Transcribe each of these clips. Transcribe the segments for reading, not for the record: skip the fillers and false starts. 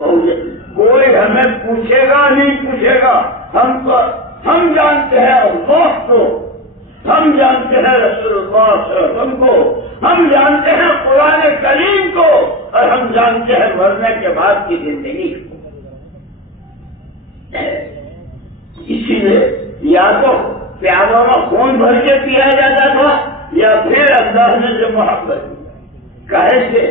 کوئی ہمیں پوچھے گا نہیں پوچھے گا، ہم جانتے ہیں اللہ کو، ہم جانتے ہیں رسول اللہ صلی اللہ علیہ وسلم کو، ہم جانتے ہیں قرآن کریم کو، اور ہم جانتے ہیں مرنے کے بعد کی زندگی کو۔ اسی لیے یا تو پیالوں میں خون بھر کے پیا جاتا تھا، یا پھر اللہ نے جو محبت کہے سے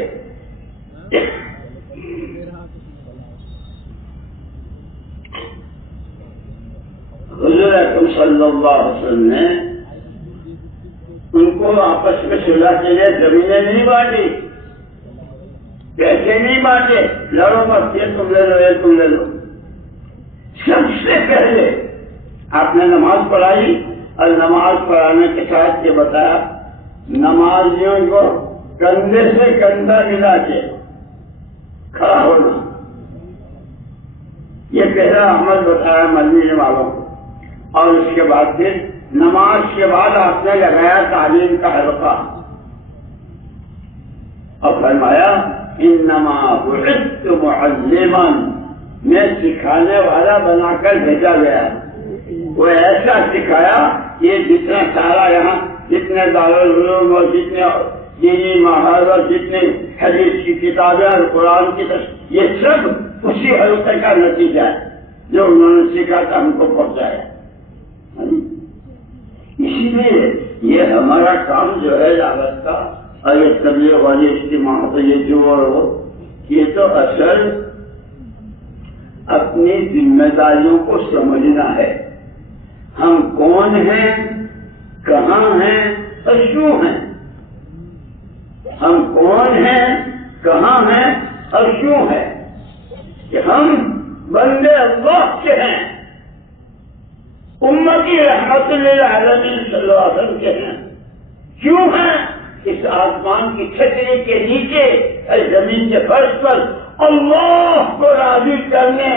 حضور اکرم صلی اللہ علیہ وسلم نے ان کو آپس میں صلح کے لیے زمینیں نہیں بانٹی، پیسے نہیں بانٹے، لڑو مت، یہ تم لے لو، یہ تم لے لو۔ سب سے پہلے آپ نے نماز پڑھائی، اور نماز پڑھانے کے ساتھ یہ بتایا نمازیوں کو کندھے سے کندھا ملا کے کھڑا ہونا، یہ پہلا عمل بتایا مدینے والوں کو۔ اور اس کے بعد پھر نماز کے بعد آپ نے لگایا تعلیم کا حلقہ، اور فرمایا انما بعثت معلما، میں سکھانے والا بنا کر بھیجا گیا۔ وہ ایسا سکھایا کہ جتنا سارا یہاں جتنے دارالعلوم اور جتنے دینی محاذ اور جتنے حدیث کی کتابیں اور قرآن کی یہ سب اسی حلقے کا نتیجہ ہے جو انہوں نے سیکھا تھا ہم کو پہنچایا۔ اسی لیے یہ ہمارا کام جو ہے دعوت کا اور یہ تبلیغ والی اجتماع تو یہ جو اور وہ، یہ تو اصل اپنی ذمہ داریوں کو سمجھنا ہے، ہم کون ہیں، کہاں ہیں اور کیوں ہیں، ہم کون ہیں، کہاں ہیں اور کیوں ہیں، کہ ہم بندے اللہ کے ہیں، امتی رحمت للعالمین صلی اللہ علیہ وسلم کے ہیں۔ کیوں ہیں؟ اس آسمان کی چھتری کے نیچے اور زمین کے فرش پر اللہ کو راضی کرنے،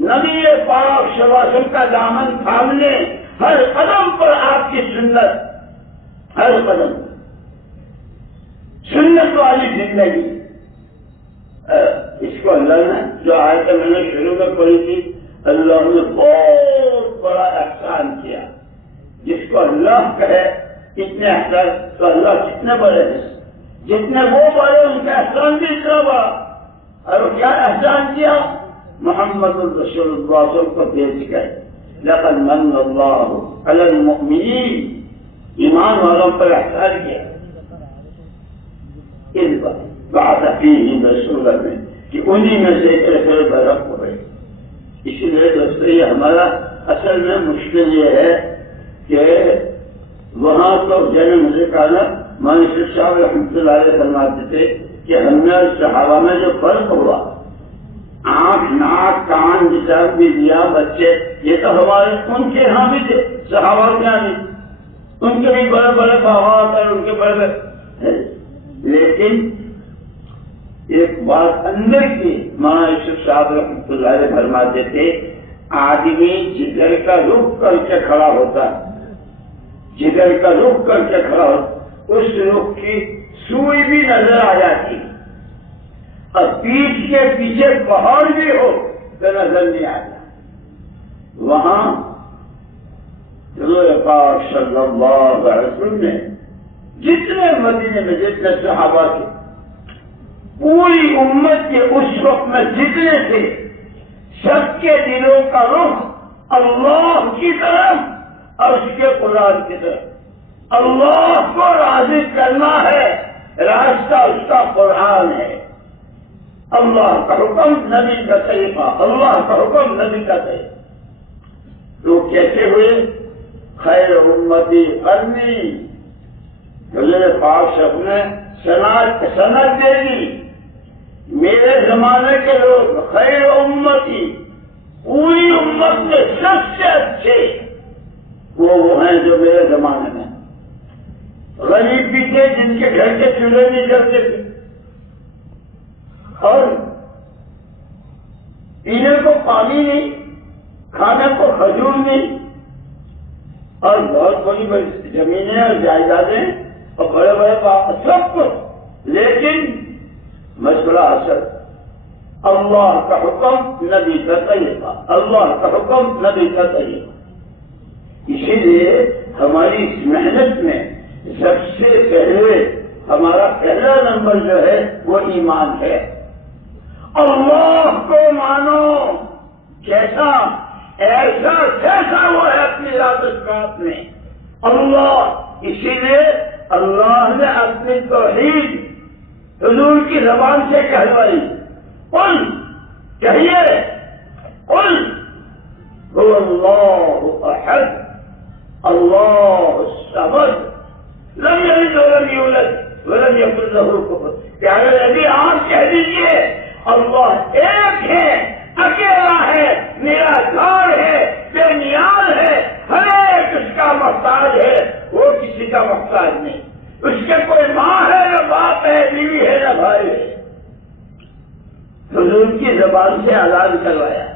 نبی پاک صلی اللہ علیہ وسلم کا دامن تھامنے، ہر قدم پر آپ کی سنت، ہر قدم سنت والی زندگی۔ اس کو اللہ نے جو آیت میں نے شروع میں پڑھی تھی، اللہ نے بہت بڑا احسان کیا۔ جس کو اللہ کہے اتنے احسان، تو اللہ کتنے بڑے ہیں، جتنے وہ بڑے ان کا احسان بھی اتنا بڑا۔ اور کیا احسان کیا؟ محمد الرسول اللہ صلی اللہ علیہ وسلم کو بھیج کر لقد من اللہ علی المؤمنین، ایمان والوں پر احسان کیا۔ اس بات فیہم رسولا میں کہ انہی میں سے ایک رسول برق ہو گئے۔ اسی لیے دوستو یہ ہمارا اصل میں مشکل یہ ہے کہ وہاں تو جنم سے کہا مانشد صاحب رحمۃ اللہ علیہ فرماتے تھے کہ ہم نے صحابہ میں جو فرق ہوا، آنکھ ناک کان جسم بھی دیا بچے، یہ تو ہمارے ان کے یہاں بھی تھے، صحابہ کے یہاں بھی، ان کے بھی بڑے بڑے باغات اور ان کے بڑے بڑے، لیکن ایک بات اندر کی مولانا یوسف صاحب رحمۃ اللہ علیہ فرماتے تھے آدمی جگر کا رخ کر کے کھڑا ہوتا ہے، جگر کا رخ کر کے کھڑا ہوتا، اس رخ کی سوئی بھی نظر آ جاتی، اور پیٹھ کے پیچھے پہاڑ بھی ہو تو نظر نہیں آتا۔ وہاں حضور پاک صلی اللہ علیہ وسلم نے جتنے مدینے میں جتنے صحابہ تھے، پوری امت کے اس وقت میں جتنے تھے، سب کے دلوں کا رخ اللہ کی طرف اور اس کے قرآن کی طرف۔ اللہ کو راضی کرنا ہے، راستہ اس کا قرآن ہے، اللہ کا حکم نبی کا طریقہ، اللہ کا حکم نبی کا طریقہ۔ لوگ کیسے ہوئے؟ خیر امتی قرنی، حضور پاک صاحب نے سند دے دی، میرے زمانے کے لوگ خیر امتی، پوری امت میں سب سے اچھے وہ ہیں جو میرے زمانے میں۔ غریب بھی تھے جن کے گھر کے چولہے نہیں کرتے تھے، اور پینے کو پانی نہیں، کھانے کو کھجور نہیں، اور بہت بڑی بڑی زمینیں اور جائیدادیں اور بڑے بڑے باغ سب کچھ، لیکن مسئلہ اثر اللہ کا حکم نبی کا طریقہ، اللہ کا حکم نبی کا طریقہ۔ اسی لیے ہماری اس محنت میں سب سے پہلے ہمارا پہلا نمبر جو ہے وہ ایمان ہے۔ اللہ کو مانو، کیسا؟ ایسا جیسا وہ ہے اپنی ذات ذات میں اللہ۔ اسی لیے اللہ نے اپنی توحید حضور کی زبان سے کہلوائی، قل کہیے، قل هو اللہ احد اللہ الصمد لم یلد ولم یولد ولم یکن له کفوا۔ پیارے نبی آپ کہہ دیجیے اللہ ایک ہے، اکیلا ہے، نراکار ہے، بے نیاز ہے، ہر ایک اس کا محتاج ہے، وہ کسی کا محتاج نہیں۔ اس کے کوئی ماں ہے نہ باپ ہے، بیوی ہے نہ بھائی ہے۔ حضور کی زبان سے آزاد کروایا۔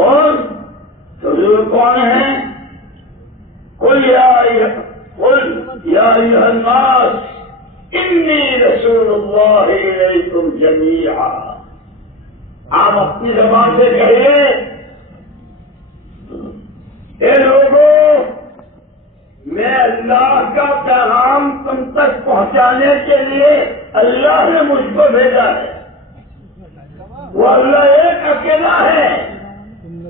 اور حضور کون ہے؟ قل یا ایھا الناس انی رسول اللہ الیکم جمیعا۔ آپ اپنی زبان سے کہیے، اے لوگوں، میں اللہ کا پیغام تم تک پہنچانے کے لیے اللہ نے مجھ کو بھیجا ہے۔ وہ اللہ ایک اکیلا ہے،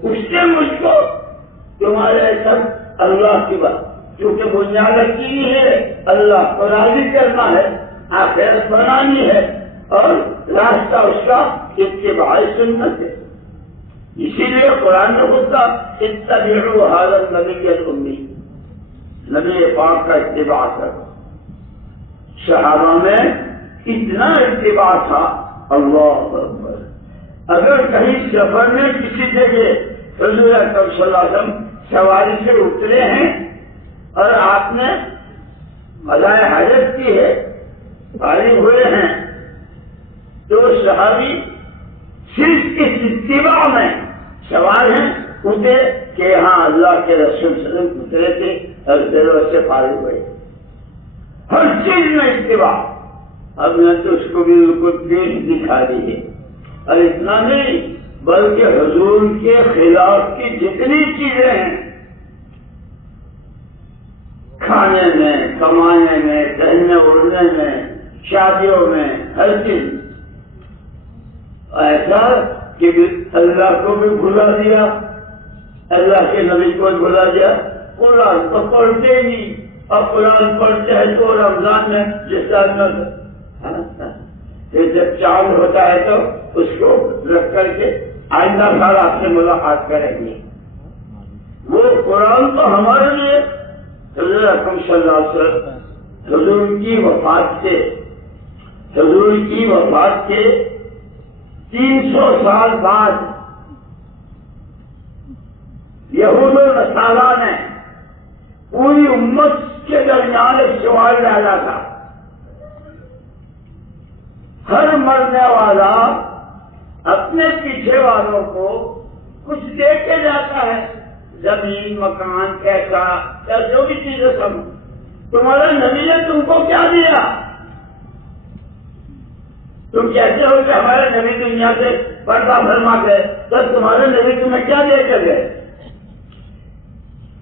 اس نے مجھ کو تمہارے سب اللہ کی بات، کیونکہ بنیاد رکھی ہے اللہ کو راضی کرنا ہے، آخرت بنانی ہے، اور راستہ اس کا اتباع سنت ہے۔ اسی لیے قرآن میں خود کا اتبعوا ھذا النبی الامی، نبی پاک کا اتباع کرو۔ صحابہ میں اتنا اتباع تھا، اللہ اکبر۔ اگر کہیں سفر میں کسی جگہ حضور اکرم صلی اللہ علیہ وسلم سواری سے اترے ہیں اور آپ نے قضائے حاجت کی ہے، فارغ ہوئے ہیں، تو صحابی صرف اس اتباع میں سوال ہیں اترے کہ ہاں اللہ کے رسول صلی اللہ علیہ وسلم اترے تھے اور ضرورت سے فارغ ہوئے۔ ہر چیز میں اتباع۔ اب نے تو اس کو بھی بالکل پیش دکھا دی ہے، اور اتنا نہیں بلکہ حضور کے خلاف کی جتنی چیزیں ہیں، کھانے میں، کمانے میں، پہننے اوڑھنے میں، شادیوں میں، ہر چیز ایسا کہ اللہ کو بھی بھلا دیا، اللہ کے نبی کو بھلا دیا۔ قرآن تو پڑھتے ہی نہیں، اور قرآن پڑھتے ہیں تو رمضان میں جس پھر جب چاند ہوتا ہے تو اس کو رکھ کر کے آئندہ سال آپ سے ملاقات کریں گے۔ وہ قرآن تو ہمارے لیے حضور اکرم صلی اللہ علیہ وسلم حضور کی وفات کے 300 سال بعد یہود و نصارا نے پوری امت کے درمیان ایک سوال ڈالا تھا۔ ہر مرنے والا اپنے پیچھے والوں کو کچھ دے کے جاتا ہے، زمین، مکان، پیسہ یا جو بھی چیزیں سب۔ تمہارے نبی نے تم کو کیا دیا؟ تم کہتے ہو کہ ہمارے نبی دنیا سے پردہ فرما گئے، تو تمہارے نبی تمہیں کیا دے کر گئے؟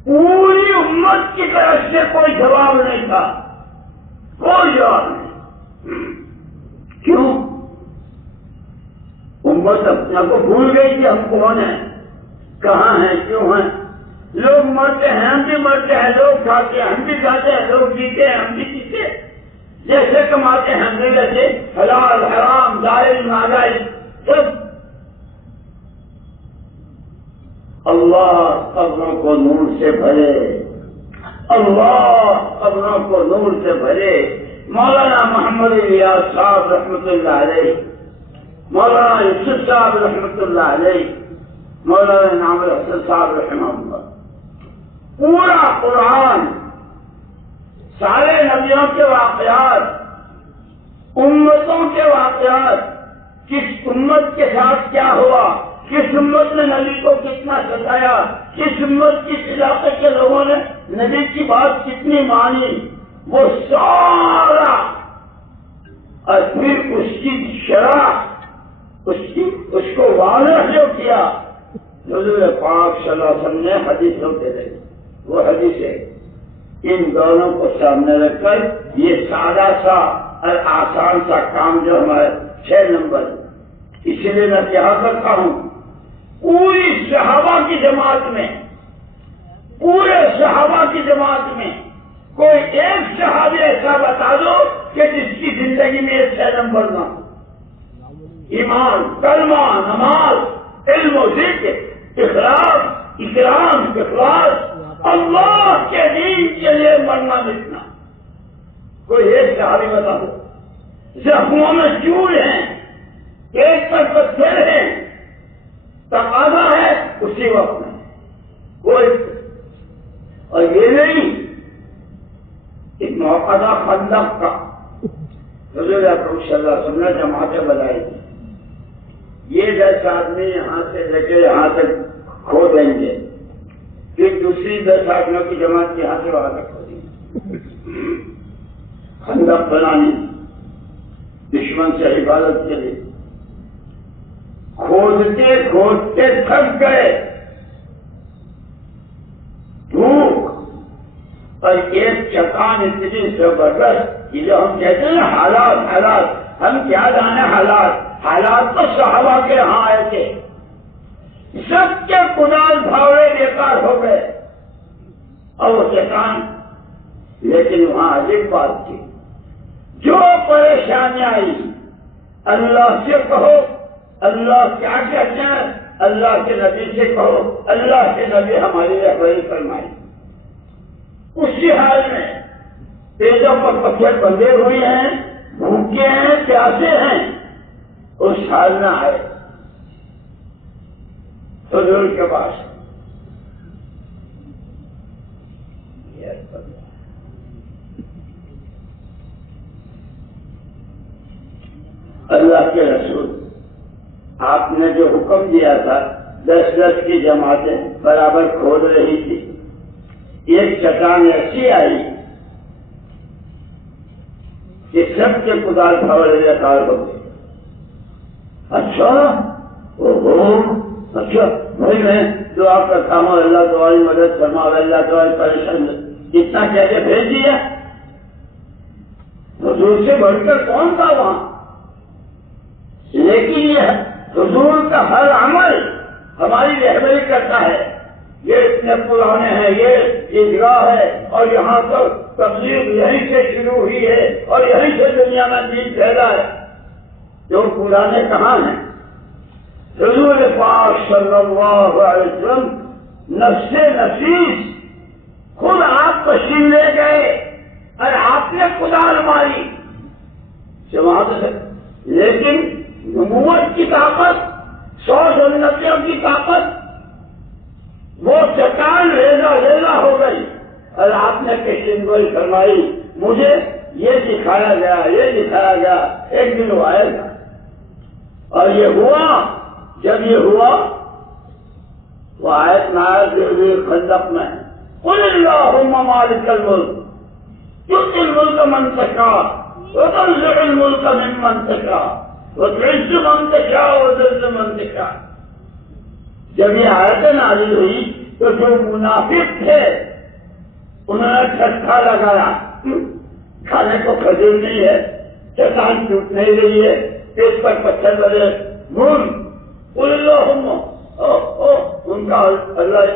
پوری امت کی طرف سے کوئی جواب نہیں تھا، کوئی جواب نہیں۔ کیوں؟ امت اپنے کو بھول گئی کہ ہم کون ہیں، کہاں ہیں، کیوں ہیں۔ لوگ مرتے ہیں، ہم بھی مرتے ہیں، لوگ کھاتے ہیں، ہم بھی کھاتے ہیں، لوگ جیتے ہیں، ہم بھی جیتے ہیں، جیسے کماتے ہیں ہم بھی جیسے، حلال حرام جائز ناجائز سب۔ اللہ قبروں کو نور سے بھرے، اللہ قبروں کو نور سے بھرے۔ مولانا محمد الیاس صاحب رحمۃ اللہ علیہ، مولانا یوسف صاحب رحمۃ اللہ علیہ، مولانا انعام الحسن صاحب رحمہ اللہ، پورا قرآن، سارے نبیوں کے واقعات، امتوں کے واقعات، کس امت کے ساتھ کیا ہوا، کس امت نے نبی کو کتنا ستایا، کس امت کس علاقے کے لوگوں نے نبی کی بات کتنی مانی، وہ سارا، اور پھر اس کی شرح اس کو واضح جو کیا حضور پاک صلی اللہ علیہ وسلم نے حدیثوں کے ذریعے، وہ حدیث ہے ان دونوں کو سامنے رکھ کر یہ سادہ سا اور آسان سا کام جو ہمارے 6 نمبر، اس لیے میں کیا کرتا ہوں پوری صحابہ کی جماعت میں، پورے صحابہ کی جماعت میں کوئی ایک صحابی ایسا بتا دو کہ جس کی زندگی میں یہ 6 نمبر نہ ہو، ایمان، کلمہ، نماز، علم و ذکر، اخلاص، اکرام، اخلاص، اللہ کے دین کے لیے مرنا مٹنا، کوئی ایک صحابی بتا دو۔ زخموں میں چور ہیں، ایک پر پتھر ہیں، تقاضا ہے اسی وقت میں کوئی، اور یہ نہیں ایک موقع تھا خندق کا، حضور اکرم صلی اللہ علیہ وسلم نے جماعتیں بنائی تھی، یہ 10 آدمی یہاں سے لے کے یہاں تک کھو دیں گے، پھر دوسری 10 آدمیوں کی جماعت یہاں سے وہاں تک کھو دیں گے، خندق بنانی دشمن سے حفاظت کے لیے، کھودتے کھودتے تھک گئے، دھوپ اور ایک چٹان اتنی زبردست، یہ جو ہم کہتے ہیں حالات، ہم کیا جانے حالات تو صحابہ کے ہاں آئے تھے، سب کے کدال بھاوے بیکار ہو گئے، اور وہ چٹان، لیکن وہاں عجیب بات تھی، جو پریشانی آئی اللہ سے کہو، اللہ کیا کہتے ہیں، اللہ کے نبی سے کہو، اللہ کے نبی ہماری رہبری فرمائی، اسی حال میں پیٹوں پر پتھر بندھے ہوئے ہیں، بھوکے ہیں، پیاسے ہیں، اس حال میں آئے حضور کے پاس، اللہ کے رسول آپ نے جو حکم دیا تھا 10 کی جماعتیں برابر کھود رہی تھی، ایک چٹان ایسی آئی کہ سب کے کدال پھاوڑے بیکار ہو گئے، اچھا بھائی میں دعا کرتا ہوں اللہ تمہاری مدد فرماؤ، اللہ تمہاری پریشان، اتنا کہہ کے بھیج دیا، حضور سے بڑھ کر کون تھا وہاں؟ لیکن یہ حضور کا ہر عمل ہماری رہبری کرتا ہے، یہ اتنے پرانے ہیں، یہ عیدگاہ ہے اور یہاں تک تبلیغ یہیں سے شروع ہوئی ہے اور یہیں سے دنیا میں دین پھیلا ہے، جو پرانے کہاں ہیں؟ حضور پاک صلی اللہ علیہ وسلم نفس نفیس خود آپ تشریف لے گئے اور آپ نے کدال ماری، لیکن نبوت کی طاقت، 100 جنتیوں کی طاقت، وہ چٹان ریزہ ہو گئی اور آپ نے پیشن گوئی فرمائی، مجھے یہ دکھایا گیا ایک دن وہ آئے گا، اور یہ ہوا، جب یہ ہوا وہ آیت نازل ہوئی خندق میں، قل اللہم مالک الملک تؤتی الملک من تشاء وتنزع الملک ممن تشاء وتعز من تشاء وتذل من تشاء۔ جب یہ آیت نازل ہوئی تو جو منافق تھے انہوں نے ٹھٹھا لگایا، کھانے کو کھجور نہیں ہے، چٹان ٹوٹ نہیں رہی ہے، پیٹ پر پتھر لگے، قل اللہم، ان کا اللہ،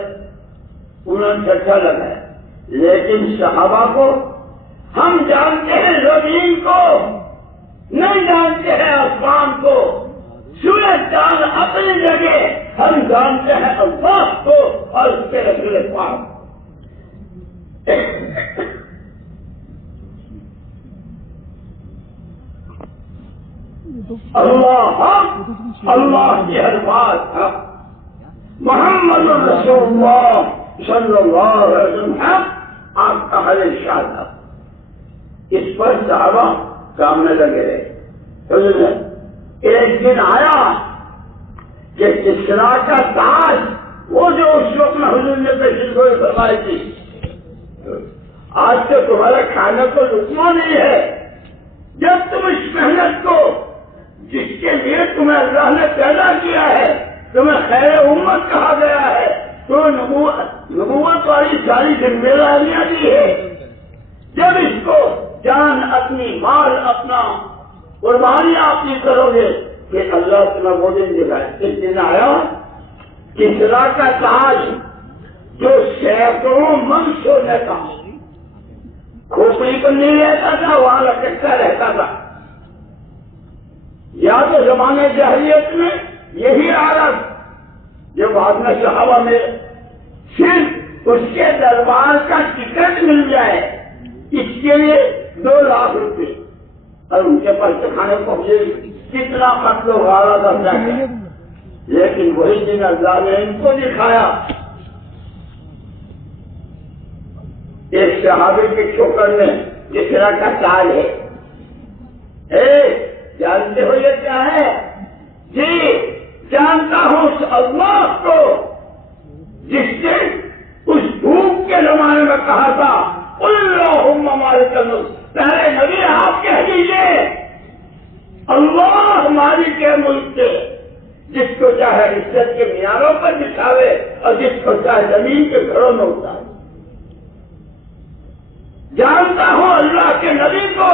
انہوں نے ٹھٹھا لگایا، لیکن صحابہ کو ہم جانتے ہیں زمین کو، نہیں جانتے ہیں آسمان کو، سورج چاند اپنی جگہ، ہم جانتے ہیں اللہ کو اور اس کے رسول پاک۔ اللہ کی ہر بات ہے، محمد رسول اللہ صلی اللہ علیہ وسلم ہے، آپ کا ہر ارشاد ہے، اس پر صحابہ کام میں لگے رہے۔ ایک دن آیا کہ کسرا کا تاج، وہ جو اس وقت میں حضور نے پیشن گوئی فرمائی تھی، آج تو تمہارا کھانے کو لقمہ نہیں ہے، جب تم اس محنت کو جس کے لیے تمہیں اللہ نے پیدا کیا ہے، تمہیں خیر امت کہا گیا ہے، تو نبوت والی ساری ذمہ داریاں دی ہے. جب اس کو جان اپنی، مال اپنا، قربانیاں اپنی کرو گے کہ اللہ تمہیں وہ دن دکھائے. ایک دن آیا کسرا کا تاج جو سینکڑوں من سونے کا، کھوپڑی پر نہیں رہتا تھا، وہاں لٹکتا رہتا تھا. یا تو زمانے جاہلیت میں یہی عادت جو بعد میں صحابہ میں صرف اس کے دربار کا ٹکٹ مل جائے اس کے لیے 2 لاکھ روپے، اور ان کے پاس کھانے کو کتنا قتل و غارت کرتا ہے. لیکن وہی دن اللہ نے ان کو دکھایا. ایک صحابی کے چھوکر میں جس طرح کا تاج ہے، جانتے ہو یہ کیا ہے؟ جی جانتا ہوں اس اللہ کو جس نے اس بھوک کے زمانے میں کہا تھا اللہم مالک الملک. پہلے نبی آپ کہہ دیجیے اللہ مالک کے ملک کے، جس کو چاہے عزت کے معیاروں پر بٹھاوے اور جس کو چاہے زمین کے گھروں میں اتارے. جانتا ہوں اللہ کے نبی کو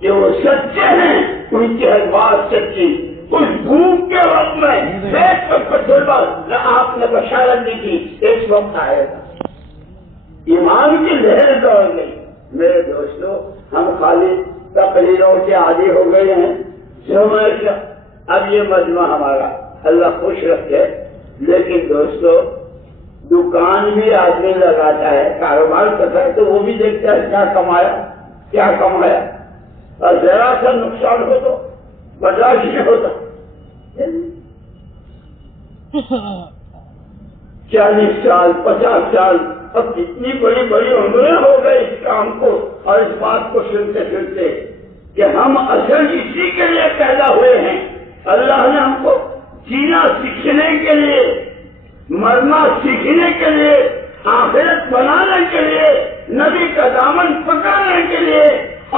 کہ وہ سچے ہیں، ان کی ہر بات سچی. اس بھوک کے وقت میں نہ آپ نے بشارت دی تھی ایک وقت آئے گا. ایمان کی لہر دوڑ گئی. میرے دوستوں، ہم خالی تقریروں کے عادی ہو گئے ہیں. اب یہ مجمع ہمارا اللہ خوش رکھے، لیکن دوستوں دکان بھی آدمی لگاتا ہے، کاروبار کرتا ہے تو وہ بھی دیکھتا ہے کیا کمایا کیا کمایا، اور ذرا سا نقصان ہو تو برداشت نہیں ہوتا. 40 سال 50 سال اب کتنی بڑی بڑی عمریں ہو گئی اس کام کو اور اس بات کو سنتے سنتے کہ ہم اصل اسی کے لیے پیدا ہوئے ہیں. اللہ نے ہم کو جینا سیکھنے کے لیے، مرنا سیکھنے کے لیے، آخرت بنانے کے لیے، نبی کا دامن پکڑنے کے لیے،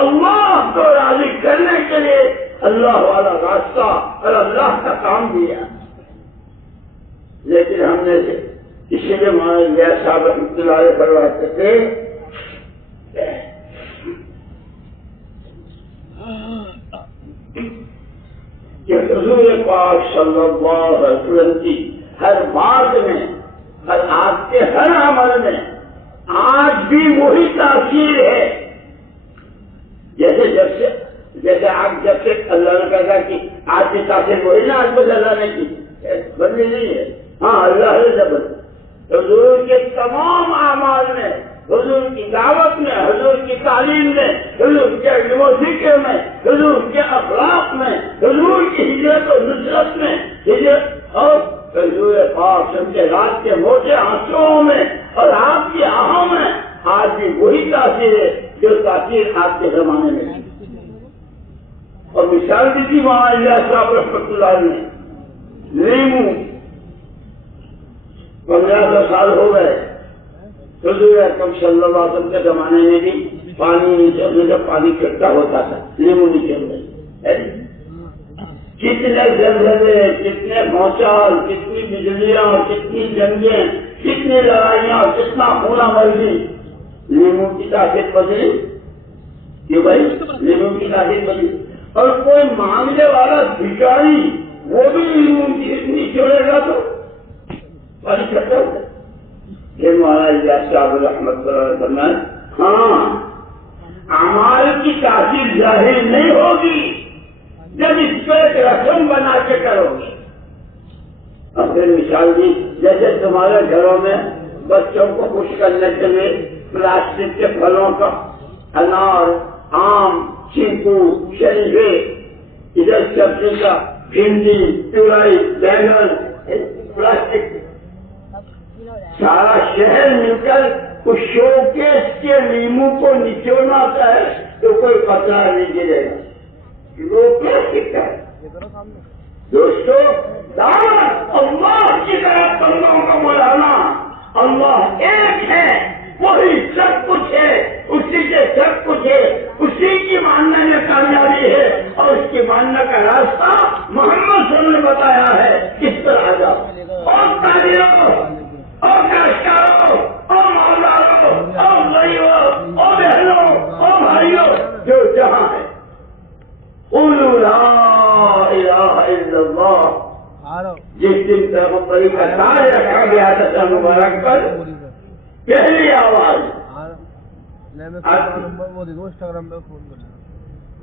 اللہ کو راضی کرنے کے لیے اللہ والا راستہ اور اللہ کا کام دیا. لیکن ہم نے اسی لیے مولانا صاحب رحمۃ اللہ علیہ فرماتے تھے کہ حضور پاک صلی اللہ علیہ وسلم کی ہر بات میں اور آپ کے ہر عمل میں آج بھی وہی تاثیر ہے. جیسے آپ جب سے اللہ نے کہا کہ آپ کی تاثیر وہی نا، آج بس اللہ نے کی بدلی نہیں ہے. ہاں اللہ نے جب حضور کے تمام اعمال میں، حضور کی دعوت میں، حضور کی تعلیم میں، حضور کے علم و ذکر میں، حضور کے اخلاق میں، حضور کی ہجرت و نصرت میں، ہجرت اور حضور پاک کے رات کے موٹے آنسوؤں میں اور آپ کی آہوں میں آج بھی وہی تاثیر ہے جو تاثیر آپ کے زمانے میں ہے. اور مثال دی تھی وہاں اللہ صاحب رحمۃ اللہ نے لیمو 15 سال ہو گئے. حضور اکرم صلی اللہ علیہ وسلم کے زمانے میں بھی پانی نیچے میں جب پانی اکٹھا ہوتا تھا لیمو نیچے میں کتنے زلزلے، کتنے بھونچال، کتنی بجلیاں، کتنی جنگیں، کتنی لڑائیاں، کتنا خونہ مردی. لیمو کی تاثیر بدلی کہ بھائی لیمو کی تاثیر بدلی. اور کوئی مانگنے والا بھکاری وہ بھی لیمو کی اتنی چھوڑے گا تو پانی اکٹھا ہوتا. یہ مولانا صاحب رحمۃ اللہ فرمائے ہاں اعمال کی تاثیر ظاہر نہیں ہوگی جب اس کو ایک رسم بنا کے کرو گے. اور پھر مثال دی جیسے تمہارے گھروں میں بچوں کو خوش کرنے کے لیے پلاسٹک کے پھلوں کا انار، آم، چیکو، شریفے، ادھر سبزی کا بھنڈی، تورئی، بینگن، پلاسٹک سارا شہر مل کر اس شوکیس کے لیمو کو نچوڑنا چاہے تو کوئی پتہ نہیں گرے گا. وہ پلاسٹک کا ہے. دوستو دعوت اللہ کی طرف بندوں کا بلانا، اللہ ایک ہے، وہی سب کچھ ہے، اسی کے سب کچھ ہے، اسی کی ماننے میں کامیابی ہے اور اس کے ماننے کا راستہ محمد صلی اللہ علیہ وسلم نے بتایا ہے. کس طرح جاؤ اور تاجروں اور کاشتکاروں اور مالداروں اور بھائیوں اور بہنوں اور بھائیوں جو جہاں ہے قولوا لا الہ الا اللہ. جس دن پیغمبری کا تاج رکھا گیا تھا سر مبارک پر پہلی آواز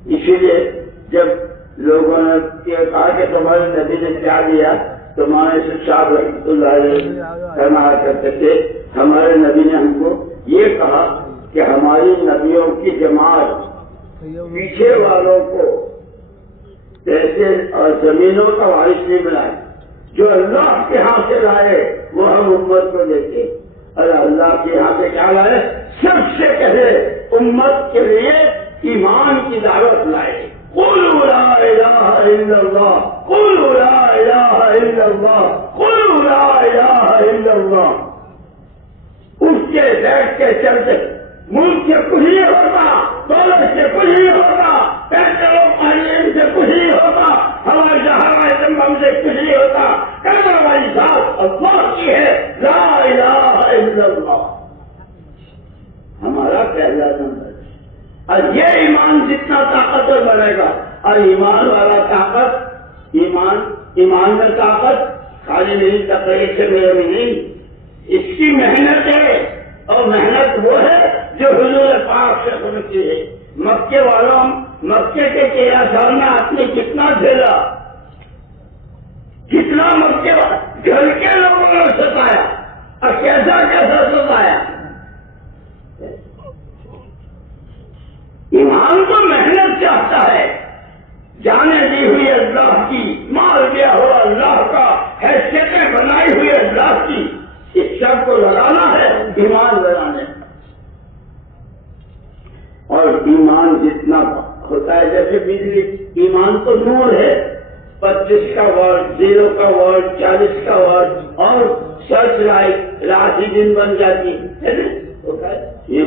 اسی لیے جب لوگوں نے کہا کہ تمہارے نبی نے کیا دیا تو ہمارے صاحب رحمۃ اللہ علیہ فرمایا کرتے تھے ہمارے نبی نے ہم کو یہ کہا کہ ہماری نبیوں کی جماعت پیچھے والوں کو پیسے اور زمینوں کا وارث نہیں بنائے. جو اللہ کے ہاں سے لائے وہ ہم امت کو دیتے اور اللہ کے یہاں سے کیا لائے سب سے پہلے امت کے لیے ایمان کی دعوت لائے. قولوا لا الہ الا اللہ قولوا لا الہ الا اللہ قولوا لا الہ الا اللہ. اس کے بیٹھ کے چلتے ملک سے کچھ نہیں ہوتا, دولت سے کچھ نہیں ہوتا, پیسے تعلیم سے کچھ نہیں ہوتا, ہمارے ہمارے تمام سے کچھ نہیں ہوتا. کلمہ والی ذات اللہ کی ہے, لا الہ الا اللہ ہمارا پہلا نمبر. اور یہ ایمان جتنا طاقتور بنے گا, اور ایمان والا طاقت ایمان میں طاقت خالی نہیں تقریر سے میرے میں نہیں, اس کی محنت ہے. اور محنت وہ ہے جو حضور پاک سے سنتی ہے. مکے والوں مکے کے 13 سال میں آپ نے کتنا جھیلا, کتنا مکے گھر کے لوگوں نے ستایا اور کیسا کیسا ستایا. ایمان تو محنت چاہتا ہے, جانے دی ہوئی اللہ کی, مال دیا ہوا اللہ کا, حیثیتیں بنائی ہوئی اللہ کی, اس سب کو لگانا ہے ایمان لگانے. اور ایمان جتنا ہوتا ہے جیسے بجلی, ایمان تو نور ہے, 25 کا واٹ, 0 کا واٹ, 40 کا واٹ, اور سرچ لائٹ رات ہی دن بن جاتی ہے. یہ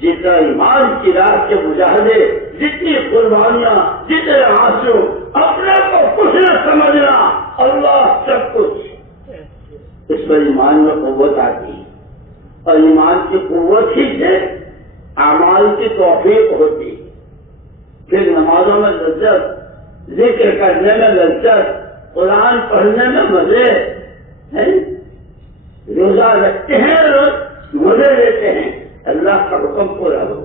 جتنا ایمان کی راہ کے مجاہدے, جتنی قربانیاں, جتنے آنسو, اپنے کو کچھ نہ سمجھنا, اللہ سب کچھ. اس پر ایمان میں قوت آتی ہے, اور ایمان کی قوت ہی سے اعمال کی توفیق ہوتی. پھر نمازوں میں لذت, ذکر کرنے میں لذت, قرآن پڑھنے میں مزے, روزہ رکھتے ہیں, مزے لیتے ہیں, اللہ کا حکم پورا ہو.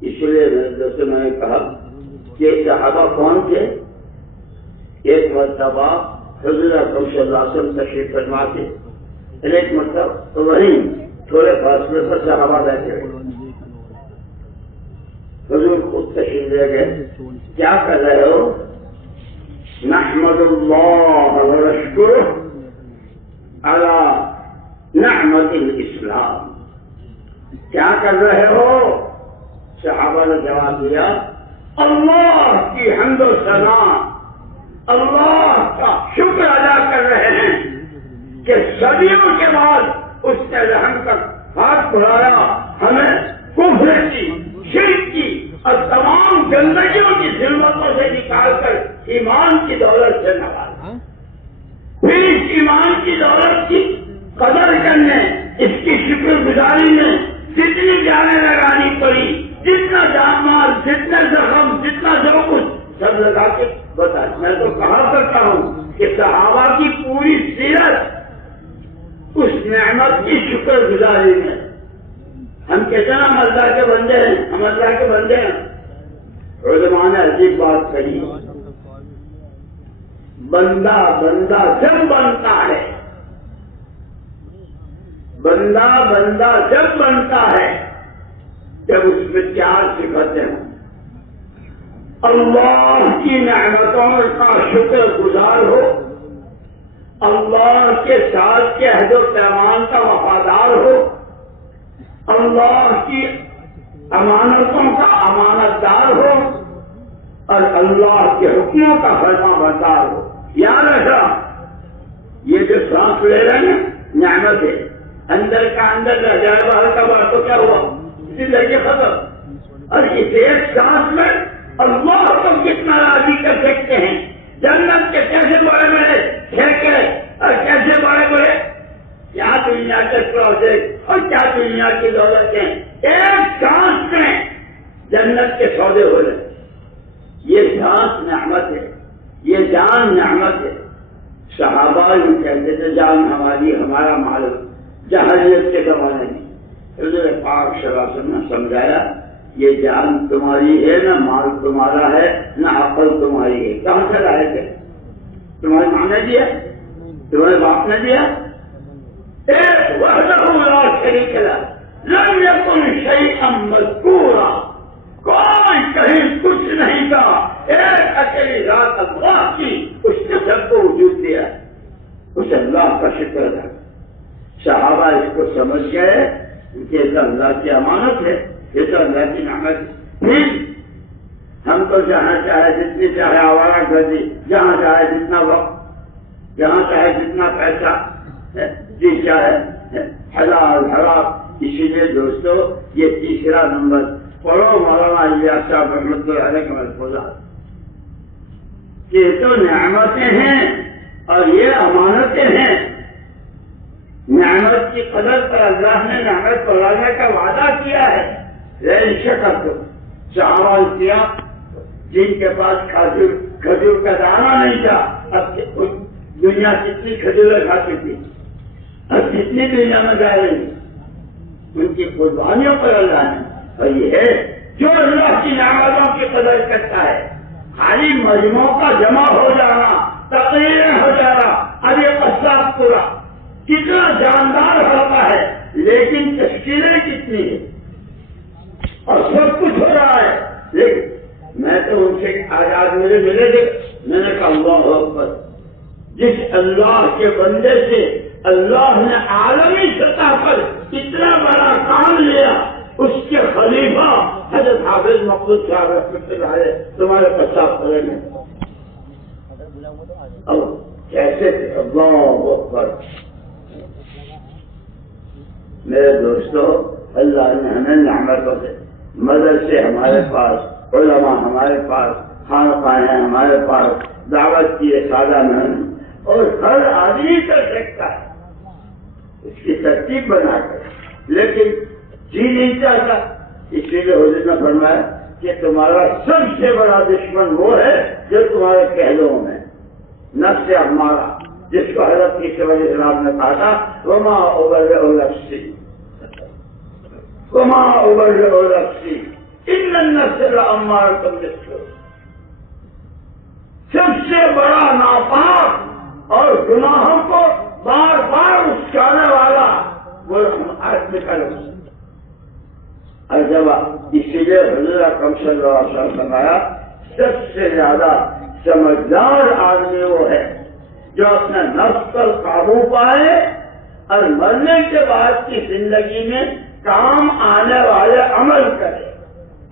اس لیے جیسے میں نے کہا کہ صحابہ کون تھے. ایک مرتبہ حضور اکرم صلی اللہ علیہ وسلم تشریف فرما کے, ایک مرتبہ تو وہیں تھوڑے فاصلے پر صحابہ بیٹھے ہوئے, حضور خود تشریف لے گئے. کیا کر رہے ہو؟ نحمد اللہ ونشکرہ علی نعمت الاسلام. کیا کر رہے ہو؟ صحابہ نے جواب دیا اللہ کی حمد و ثنا, اللہ کا شکر ادا کر رہے ہیں کہ صدیوں کے بعد اس نے رحم کا ہاتھ بڑھایا, ہمیں کفر کی, شرک کی اور تمام گندگیوں کی ظلمتوں سے نکال کر ایمان کی دولت سے نوازا. پھر اس ایمان کی دولت کی قدر کرنے, اس کی شکر گزاری میں جتنی جانیں لگانی پڑی, جتنا جان مال, جتنے زخم, جتنا جو کچھ سب لگا کے بتا. میں تو کہا کرتا ہوں کہ صحابہ کی پوری سیرت اس نعمت کی شکر گزاری میں. ہم کہتے ہیں ہم اللہ کے بندے ہیں, ہم اللہ کے بندے ہیں. علماء نے عجیب بات کہی, بندہ جب بنتا ہے, بندہ جب بنتا ہے جب اس میں 4 صفتیں ہوں. اللہ کی نعمتوں کا شکر گزار ہو, اللہ کے ساتھ کے عہد و پیمان کا وفادار ہو, اللہ کی امانتوں کا امانت دار ہو, اور اللہ کے حکموں کا فرما بردار ہو. یاد رکھنا یہ جو سانس لے رہے ہیں نعمت ہے, اندر کا اندر رہ جائے, باہر کا باہر تو کیا ہوا, اسی لگے ختم. اور اس ایک سانس میں اللہ کو کتنا راضی کر سکتے ہیں؟ جنت کے کیسے بڑے بڑے ٹھیکے اور کیسے بڑے بڑے کیا دنیا کے پروجیکٹ اور کیا دنیا کی دولتیں ایک سانس میں جنت کے سودے ہو رہے. یہ سانس نعمت ہے، یہ جان نعمت ہے. صحابہ یہ کہتے تھے جان ہماری ہمارا مال جہلیت کے زمانے میں. حضور پاک صلی اللہ علیہ وسلم نے سمجھایا یہ جان تمہاری ہے، نہ مال تمہارا ہے، نہ عقل تمہاری ہے. کہاں سے لائے تھے؟ تمہاری ماں نے دیا؟ تمہارے باپ نے دیا؟ ایک وحدہ لا شریک لہ لم یکن شیئا مذکورا، کوئی کہیں کچھ نہیں کہا، ایک اکیلی ذات اللہ کی اس نے سب کو وجود دیا. اس اللہ کا شکر تھا. صحابہ اس کو سمجھ گئے کہ یہ تو اللہ کی امانت ہے، یہ تو اللہ کی نعمت ہے. ہم تو جہاں چاہے جتنی چاہے آوارہ گردی، جہاں چاہے جتنا وقت، جہاں چاہے جتنا پیسہ، جی چاہے حلال حرام. اسی لیے دوستو یہ تیسرا نمبر پڑھو مولانا الیاس صاحب رحمۃ اللہ علیہ کا ملفوظہ. یہ تو نعمتیں ہیں اور یہ امانتیں ہیں. نعمت کی قدر پر اللہ نے نعمت بڑھانے کا وعدہ کیا ہے. لئن شکرتم، صحابہ کیا جن کے پاس کھجور کا دانہ نہیں تھا، اب دنیا کتنی کھجوریں کھا چکی، اب کتنی دنیا میں جا رہی. ان کی قربانیوں پر اللہ نے، اور یہ ہے جو اللہ کی نعمتوں کی قدر کرتا ہے. خالی مجموعوں کا جمع ہو جانا، تقریریں ہو جانا، اب یہ قصہ پورا کتنا جاندار ہوتا ہے، لیکن تشکیلیں کتنی ہیں اور سب کچھ ہو رہا ہے. لیکن میں تو ان سے آزاد ملے تھے، میں نے کہا اللہ اکبر، جس اللہ کے بندے سے اللہ نے عالمی سطح پر اتنا بڑا کام لیا، اس کے خلیفہ حضرت حافظ مقصود صاحب رحمۃ اللہ علیہ تمہارے پچاس کریں گے. اب کیسے اللہ اکبر. میرے دوستو، اللہ نے ہمیں نعمتوں سے، مدرسے ہمارے پاس، علماء ہمارے پاس، خانقاہیں ہمارے پاس، دعوت کی سادہ محنت، اور ہر آدمی کر سکتا ہے اس کی ترتیب بنا کر، لیکن جی نہیں چاہتا. اسی لیے حضور نے فرمایا کہ تمہارا سب سے بڑا دشمن وہ ہے جو تمہارے پہلوؤں میں نفس ہمارا، جس کو حضرت عیسی علیہ السلام نے کہا تھا وما ابرئ نفسی وما ابرئ نفسی ان النفس لامارۃ بالسوء. سب سے بڑا ناپاک اور گناہوں کو بار بار اکسانے والا وہ آدمی کا نفس. اور جب اسی لیے حضور اکرم صلی اللہ علیہ وسلم فرمایا سب سے زیادہ سمجھدار آدمی وہ ہے جو اپنے نفس پر قابو پائے اور مرنے کے بعد کی زندگی میں کام آنے والے عمل کرے.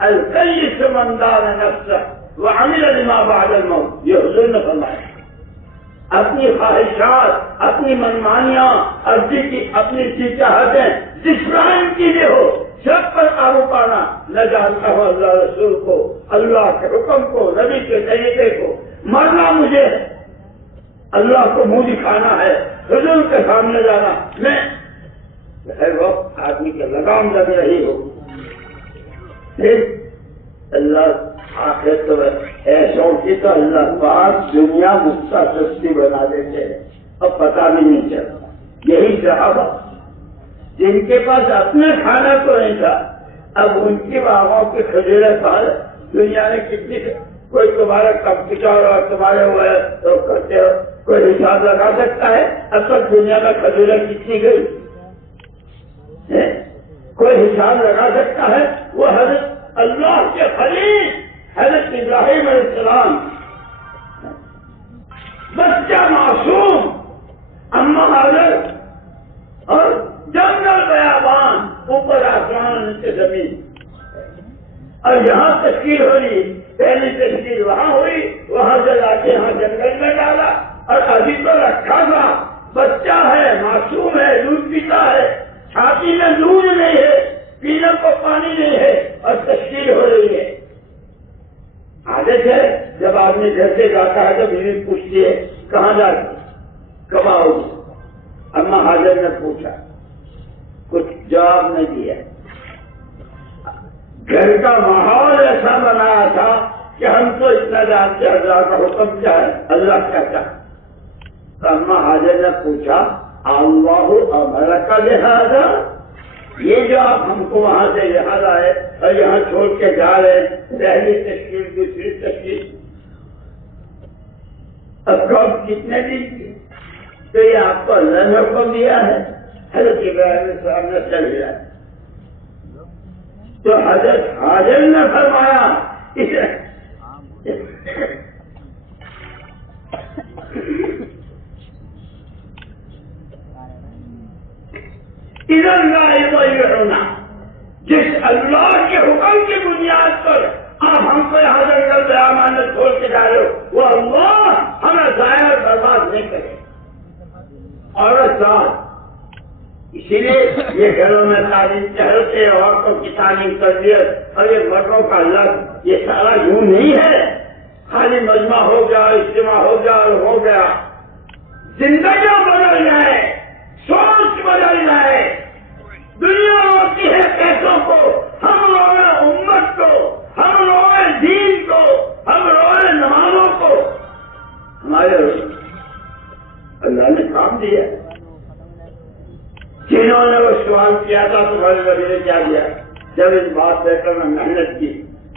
الکیس من دان نفسہ وعمل لما بعد الموت، یہ حضور نے فرمایا. اپنی خواہشات، اپنی منمانیاں، اپنی سی چاہتیں جس لائن کی بھی ہو، سب پر قابو پانا. نہ جانتا ہوں اللہ رسول کو، اللہ کے حکم کو، نبی کے طریقے کو. مرنا مجھے ہے، اللہ کو منہ دکھانا ہے، حضور کے سامنے جانا. میں ہر وقت آدمی کے لگام لگ رہی ہو، پھر اللہ آخر تو ایسوں کی تو اللہ پاک دنیا مفتا سستی بنا دیتے ہیں، اب پتہ بھی نہیں چلتا. یہی صحابہ جن کے پاس اپنے کھانا تو نہیں تھا، اب ان کی باغوں کی کھجوریں کھا رہے. دنیا نے کتنی، کوئی تمہارے کمپیوٹر اور تمہارے ہوئے تو کرتے ہو، کوئی حساب لگا سکتا ہے اب تک دنیا میں کھجوریں کتنی گئی؟ کوئی حساب لگا سکتا ہے؟ وہ حضرت اللہ کے خلیل حضرت ابراہیم علیہ السلام، بچہ معصوم، اما حضرت، اور جنگل بیابان، اوپر آسمان نیچے زمین. اور یہاں تشکیل ہو رہی، پہلی تشکیل وہاں ہوئی، وہاں سے لا کے یہاں جنگل میں ڈالا. اور ابھی تو رکھا تھا، بچہ ہے، معصوم ہے، دودھ پیتا ہے، چھاتی میں دودھ نہیں ہے، پینے کو پانی نہیں ہے، اور تشکیل ہو رہی ہے. بیوی پوچھتی ہے کہاں جاتی کب آؤ گی؟ اما حاضر نے پوچھا، کچھ جواب نہیں دیا. گھر کا ماحول ایسا بنایا تھا کہ ہم تو اتنا جانتے اللہ کا حکم کیا ہے، اللہ کیا چاہتا. تو اما حاضر نے پوچھا اللہ امرک لہذا، یہ جو آپ ہم کو وہاں سے یہاں لائے اور یہاں چھوڑ کے جا رہے، پہلی تشکیل دوسری تشکیل، اب کب کتنے دن کی؟ تو یہ آپ کو اللہ نے حکم دیا ہے. حضرت ابراہیم السلام نے چل گیا. تو حضرت حاضر نے فرمایا ادھر ہونا، جس اللہ کے حکم کی بنیاد پر آپ ہم کو یہاں جنگل بیابان میں چھوڑ کے جا رہے ہو، وہ اللہ ہمیں ضائع اور برباد نہیں کرے. عورت ساتھ اسی لیے یہ گھروں میں تعلیم چہرتے عورتوں کی تعلیم تربیت اور یہ مردوں کا لفظ یہ سارا یوں نہیں ہے خالی مجمع ہو گیا اجتماع ہو گیا اور ہو گیا. زندگیاں بدل جائے، سوچ بدل جائے. دنیا ہوتی ہے پیسوں کو، ہم لوگوں نے امت کو، ہم لوگوں نے دین کو، ہم لوگوں نے نمازوں کو. ہمارے اللہ نے کام دیا. جنہوں نے وہ سوال کیا تھا تمہارے نبی نے کیا دیا؟ جب اس بات لے کر میں محنت کی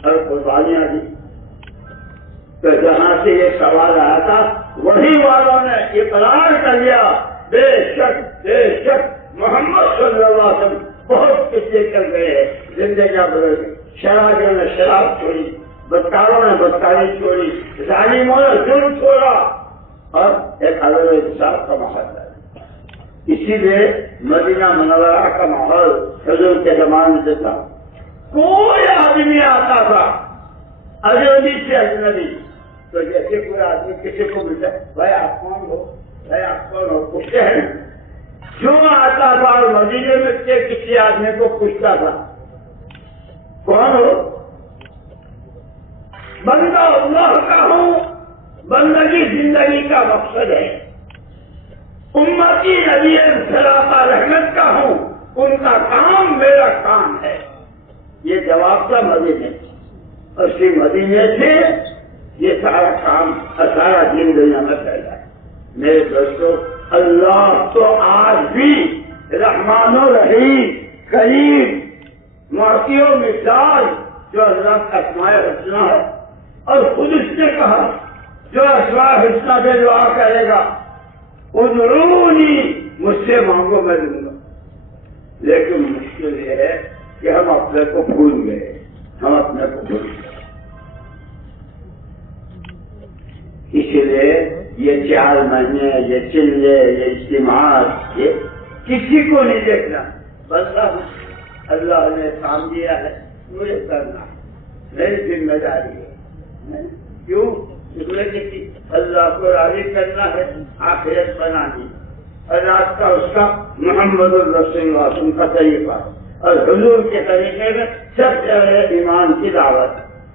اور قربانیاں دی تو جہاں سے یہ سوال آیا تھا وہی والوں نے اقرار کر لیا بے شک محمد صلی اللہ علیہ وسلم بہت کچھ کر گئے ہیں. زندگیاں بدل گئی. شرابیوں نے شراب چھوڑی، بدکاروں نے بدکاری چھوڑی، ظالموں نے ظلم چھوڑا اور ایک عدل و انصاف کا ماحول ہے. اسی لیے مدینہ منورہ کا ماحول حضور کے زمانے سے تھا. کوئی آدمی آتا تھا اجنبی سے اجنبی تو جیسے کوئی آدمی کسی کو ملتا بھائی آپ کون ہو، بھائی آپ کون ہو پوچھتے ہیں. جو آتا تھا اور مدینے میں سے کسی آدمی کو پوچھتا تھا کون ہو، بندہ اللہ کا ہوں، بندگی زندگی کا مقصد ہے، امتی نبی صلاح رحمت کا ہوں، ان کا کام میرا کام ہے. یہ جواب تھا مدینے اور اسی مدینے سے یہ سارا کام اور سارا دین دنیا میں پھیلا ہے. میرے دوستوں اللہ تو آج بھی رحمان و رحیم کریم معطی و مثال جو اللہ کا اسماء حسنہ ہے اور خود اس نے کہا جو اسماء حسنہ سے دعا کرے گا ادعونی مجھ سے مانگو میں دوں گا. لیکن مشکل یہ ہے کہ ہم اپنے کو بھول گئے، ہم اپنے کو بھول گئے. اسی لیے یہ 4 مہینے یہ چلے یہ اجتماعات یہ کسی کو نہیں دیکھنا. بس اللہ نے کام دیا ہے مجھے کرنا میری ذمہ داری ہے. کیوں؟ اللہ کو راضی کرنا ہے، آخرت بنانی اور رات کا اس کا محمد الرسول اللہ علیہ وسلم کا طریقہ اور حضور کے طریقے میں سب سے بڑے ایمان کی دعوت.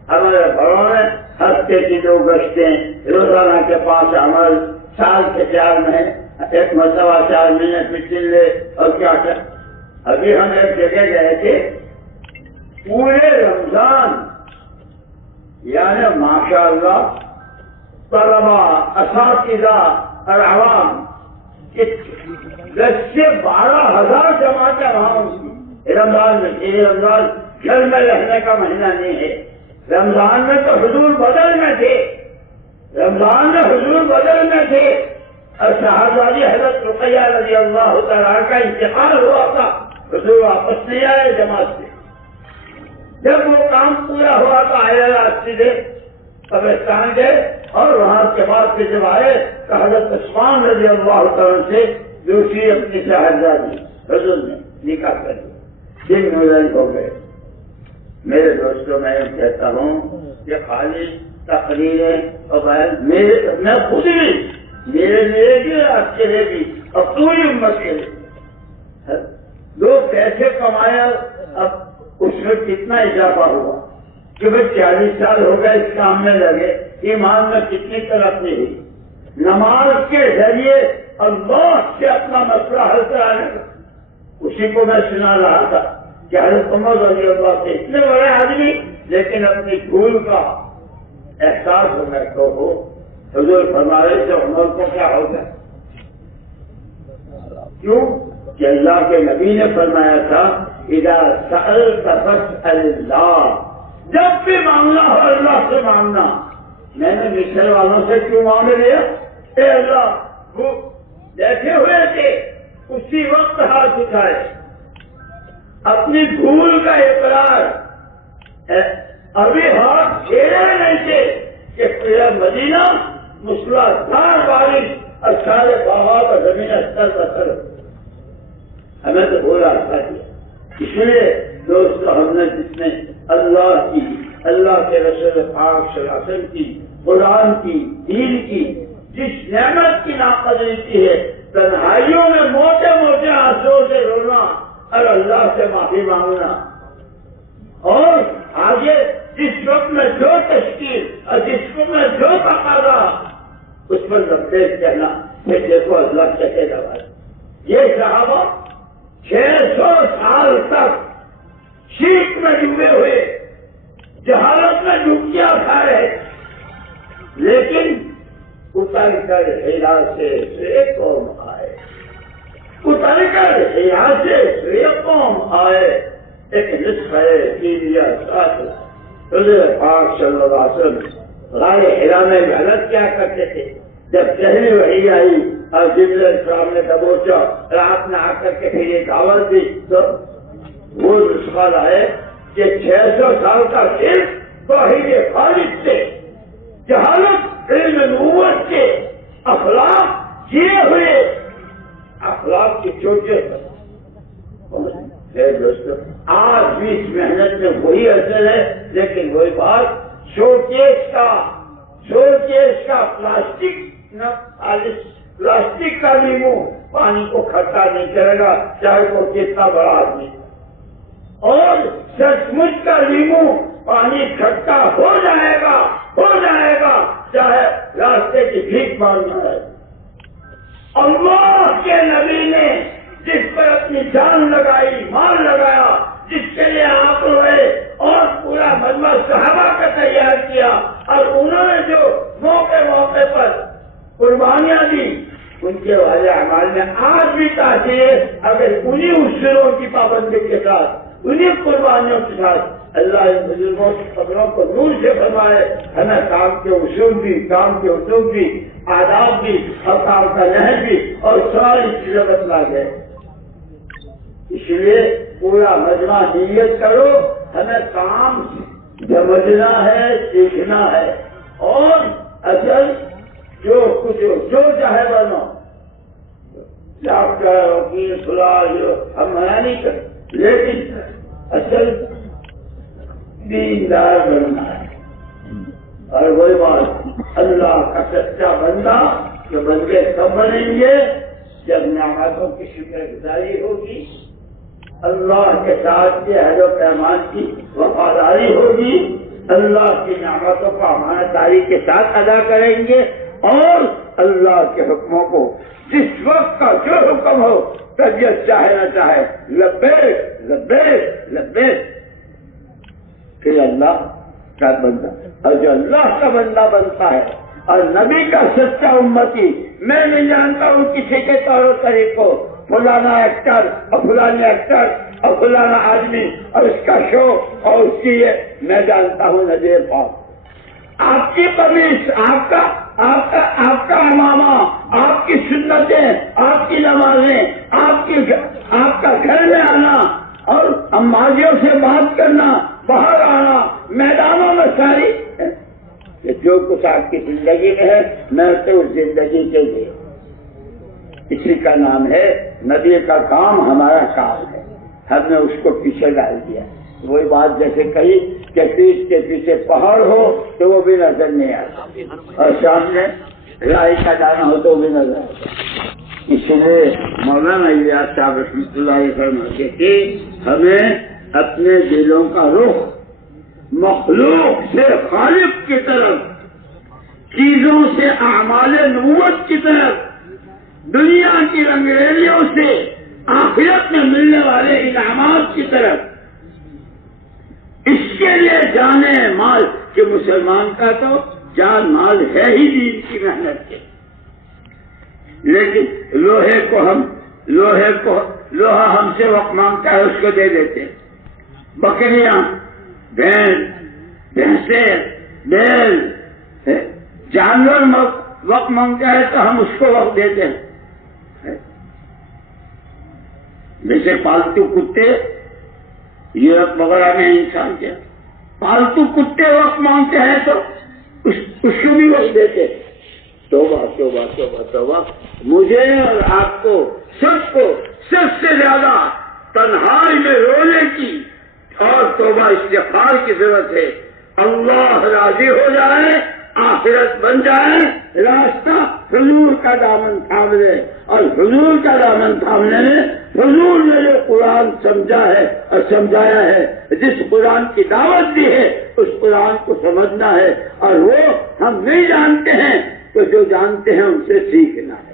ہمارے بڑوں نے ہفتے کی 2 گشتیں، روزانہ کے 5 عمل، سال کے 4 مہینے، ایک مرتبہ 4 مہینے پہ چلے اور کیا کیا. ابھی ہم ایک جگہ گئے تھے پورے رمضان یعنی ماشاء اللہ طلبا اساتذہ اور عوام 10 سے 12,000 جماعتیں وہاں ہوئی رمضان میں. یہ رمضان گھر میں رہنے کا مہینہ نہیں ہے. رمضان میں تو حضور بدل میں تھے، رمضان میں حضور بدل میں تھے اور صحابہ حضرت رقیہ رضی اللہ تعالیٰ کا انتقال ہوا تھا. حضور واپس نہیں آئے جماعت سے. جب وہ کام پورا ہوا تو آئے سیدھے قبرستان گئے اور وہاں کے بعد سے جب آئے تو حضرت عثمان رضی اللہ تعالیٰ سے دوسری اپنی صاحبزادی حضور نے نکاح کر دیا. دن مدن ہو گئے. میرے دوستوں میں کہتا ہوں کہ خالی تقریریں اور میں خود بھی میرے لیے بھی آپ کے لیے بھی اور پوری امت کے لیے لوگ پیسے کمائے. اب اس میں کتنا اضافہ ہوا کہ بھائی 40 سال ہو گئے اس کام میں لگے، ایمان میں کتنی ترقی ہوئی. نماز کے ذریعے اللہ سے اپنا مسئلہ حل کرانے کا. اسی کو میں سنا رہا تھا کہ حضرت عمر رضی اللہ کے اتنے بڑے آدمی لیکن اپنی بھول کا احساس ہونا تو ہو. حضور فرمائے سے عمر کو کیا ہوگا؟ کیوں کہ اللہ کے نبی نے فرمایا تھا اذا سألت فاسأل اللہ، جب بھی مانگنا ہو اللہ سے مانگنا. میں نے مصر والوں سے کیوں مانگ لیا؟ اے اللہ وہ بیٹھے ہوئے تھے اسی وقت ہاتھ اٹھائے، اپنی بھول کا اقرار. ابھی ہاتھ چھیڑے نہیں تھے کہ پورا مدینہ مسلسل بارش اور سارے باغات اور زمین استر بسر. ہمیں تو بہت راستہ دیا. اس لیے دوستو ہم نے جس نے اللہ کی، اللہ کے رسول پاک صلی اللہ علیہ وسلم کی، قرآن کی، دین کی جس نعمت کی ناقدری کی ہے، تنہائیوں میں موٹے موٹے آنسوں سے رونا اور اللہ سے معافی مانگنا، اور آگے جس وقت میں جو تشکیل اور جس وقت میں جو تقاضا اس پر لبیک کہنا کہ دیکھو اللہ کہے گا. یہ صحابہ 600 سال تک شرک میں ڈوبے ہوئے، جہالت میں ڈبکیاں کھا رہے، لیکن اتر کر حرا سے سوئے قوم آئے، اتر کر حرا سے سوئے قوم آئے. ایک نصف ہے سیریا ساتھ حضور پاک صلی اللہ علیہ وسلم غار حرا میں محنت کیا کرتے تھے. جب پہلی وحی آئی اور جبرائیل السلام نے دبوچا، رات میں آ کر کے پھر یہ دعوت دی تو وہ نسخہ لائے کہ 600 سال کا صرف توحید خالص سے، جہالت علم نبوت کے اخلاق کیے ہوئے اخلاق کی چوٹے پر. دوستو آج بھی اس محنت میں وہی اثر ہے، لیکن وہی بات شوکیس کا پلاسٹک کا لیمو پانی کو کھٹا نہیں کرے گا چاہے وہ کتنا بڑا آدمی، اور سچ مچ کا لیمو پانی کھٹا ہو جائے گا چاہے راستے کی بھیک مانگنا ہے. اللہ کے نبی نے جس پر اپنی جان لگائی، مال لگایا، جس کے لیے آپ ہوئے اور پورا مجمع صحابہ کا تیار کیا، اور انہوں نے جو موقع پر قربانیاں دی، ان کے والے اعمال میں آج بھی تاثیر ہے. اگر انہی اصولوں کی پابندی کے ساتھ، انہی قربانیوں کے ساتھ اللہ ان بزرگوں کی قبروں کو نور سے فرمائے، ہمیں کام کے اصول بھی، کام کے اصول بھی، آداب بھی اور کام کا نہج بھی اور ساری چیزیں بتلا گئے. اس لیے پورا مجمع نیت کرو، ہمیں کام سمجھنا ہے، سیکھنا ہے، اور اصل جو کچھ جو چاہے بنو، ڈاکٹر وکیل فلاں ہم منع نہیں کرتے، لیکن اصل دیندار بننا ہے. اور وہی بات اللہ کا سچا بندہ کہ بندے کب بنیں گے؟ جب نعمتوں کی شکر گزاری ہوگی، اللہ کے ساتھ کے عہد و پیمان کی وفاداری ہوگی، اللہ کی نعمتوں کا امانتداری کے ساتھ ادا کریں گے، اور اللہ کے حکموں کو جس وقت کا جو حکم ہو، طبیعت چاہے نہ چاہے، لبیک لبیک لبیک. پھر اللہ کا بندہ، اور جو اللہ کا بندہ بنتا ہے اور نبی کا سچا امتی، میں نہیں جانتا ہوں کسی کے طور و طریقوں، فلانا ایکٹر اور فلانی ایکٹر اور فلانا آدمی اور اس کا شو اور اس کی یہ، میں جانتا ہوں نظیر پاک. آپ کی قمیص، آپ کا امامہ، آپ کی سنتیں، آپ کی نمازیں، آپ کا گھر میں آنا اور اماجیوں سے بات کرنا، باہر آنا، میدانوں میں ساری، جو کچھ آپ کی زندگی میں ہے میں تو اس زندگی کے لیے، اسی کا نام ہے نبی کا کام ہمارا کام ہے. ہم نے اس کو پیچھے ڈال دیا. وہی بات جیسے کہی کہ پیٹ کے پیچھے پہاڑ ہو تو وہ بھی نظر نہیں آتا، اور سامنے رائی کا دانا ہو تو وہ بھی نظر آتا. اس لیے مولانا الیاس صاحب رحمۃ اللہ علیہ فرماتے تھے ہمیں اپنے دلوں کا رخ مخلوق سے خالق کی طرف چیزوں سے اعمال نبوت کی طرف، دنیا کی رنگریلیوں سے آخرت میں ملنے والے انعامات کی طرف. اس کے لیے جانے مال کہ مسلمان کا تو جان مال ہے ہی دین کی محنت کے، لیکن لوہا ہم سے وقت مانگتا ہے اس کو دے دیتے ہیں. بکریاں، بھینسیں، بیل، جانور وقت مانگتا ہے تو ہم اس کو وقت دیتے ہیں. جیسے پالتو کتے یورپ وغیرہ میں انسان کے پالتو کتے وقت مانگتے ہیں تو اس کو بھی وقت دیتے. توبہ توبہ توبہ توبہ. مجھے اور آپ کو سب سے زیادہ تنہائی میں رونے کی اور توبہ استغفار کی ضرورت ہے. اللہ راضی ہو جائے، آخرت بن جائے، راستہ حضور کا دامن تھام لے. اور حضور کا دامن تھامنے میں حضور نے جو قرآن سمجھا ہے اور سمجھایا ہے، جس قرآن کی دعوت دی ہے، اس قرآن کو سمجھنا ہے. اور وہ ہم نہیں جانتے ہیں تو جو جانتے ہیں ان سے سیکھنا ہے.